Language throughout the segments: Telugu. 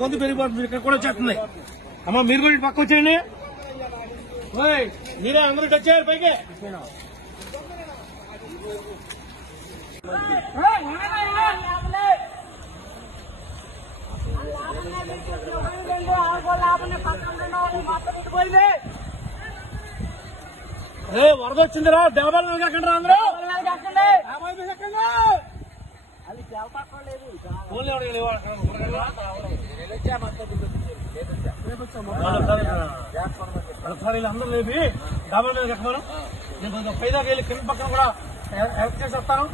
కొంత పెరిగిపోతుంది ఇక్కడ కూడా వచ్చేస్తుంది అమ్మా మీరు కూడా ఇటు పక్క వచ్చేయండి మీరే అందరూ వచ్చారు పైకి వరద వచ్చిందిరా డాబాల మీద ఎక్కండి అందరూ అందరూ లేపి డాబాల మీద ఎక్కమను నేను పైదాకా వెళ్ళి కింద పక్కన కూడా హెల్ప్ చేసి వస్తాను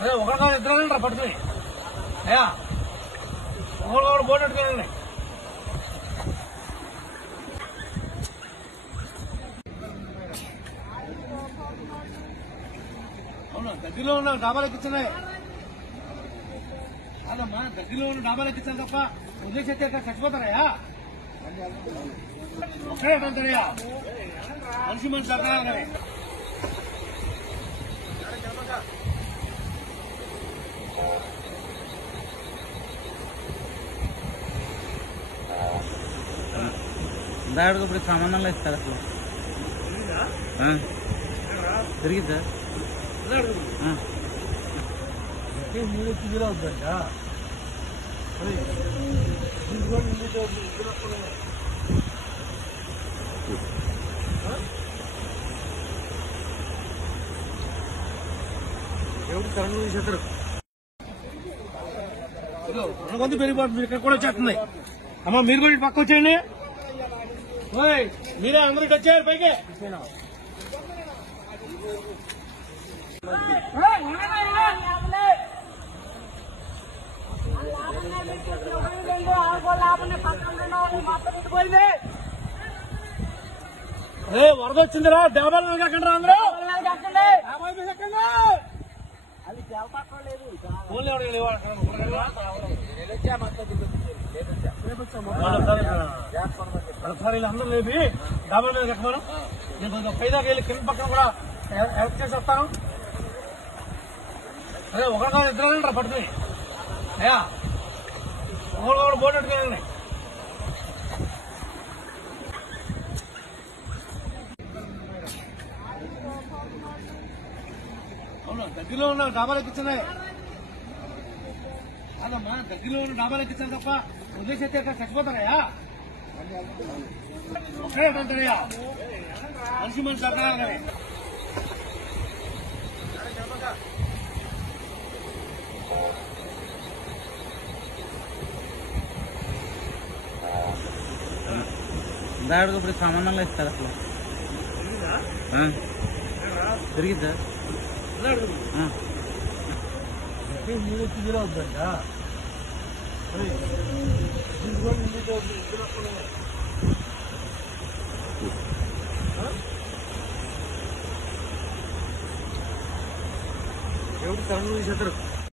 అదే ఒకరిగా ఇద్దరు రా పడుతుంది అయ్యా ఒకరు బోర్డు పెట్టుకోండి అవునా దగ్గరలో ఉన్న డాబాలు ఎక్కించున్నాయి అదమ్మా దగ్గరలో ఉన్న డాబాలు ఎక్కించాలి తప్ప వదిలేసైతే చచ్చిపోతారయ్యా ఒక్కడే అంటారయ్యా మనిషి మనిషి అర్థం దాడికి ఇప్పుడు సంబంధంలో ఇస్తారు అసలు తిరిగిద్దా మీరు తీరా వద్దంట ఎవరు కరెంట్ తీసేస్తారు కొంత పెరిగిపోతుంది ఇక్కడ కూడా వచ్చేస్తుంది అమ్మా మీరు కూడా ఇటు పక్క వచ్చేయండి మీరే అందరూ ఇటు వచ్చారు పైకి వరద వచ్చిందిరా డాబాల మీద ఎక్కండి అందరూ అందరూ లేపి డాబాల మీద ఎక్కమను నేను పైదాకా వెళ్ళి కింద పక్కన కూడా హెల్ప్ చేసి వస్తాను అదే ఒకరిగా ఇద్దరు రా పడుతుంది అయ్యా ఒకరు బోర్డు పెట్టుకోండి అవునా దగ్గరలో ఉన్న డాబాలు ఎక్కించున్నాయి అదమ్మా దగ్గరలో ఉన్న డాబాలు ఎక్కించాలి తప్ప వదిలేసైతే చచ్చిపోతారయ్యా ఒక్కడే అంటారయ్యా మనిషి మనిషి అర్థం దాడికి ఇప్పుడు సంబంధంలో ఇస్తారు అసలు తిరిగిద్దా మీరు తీరా వద్దంట ఎవరు కరెంట్ తీసేస్తారు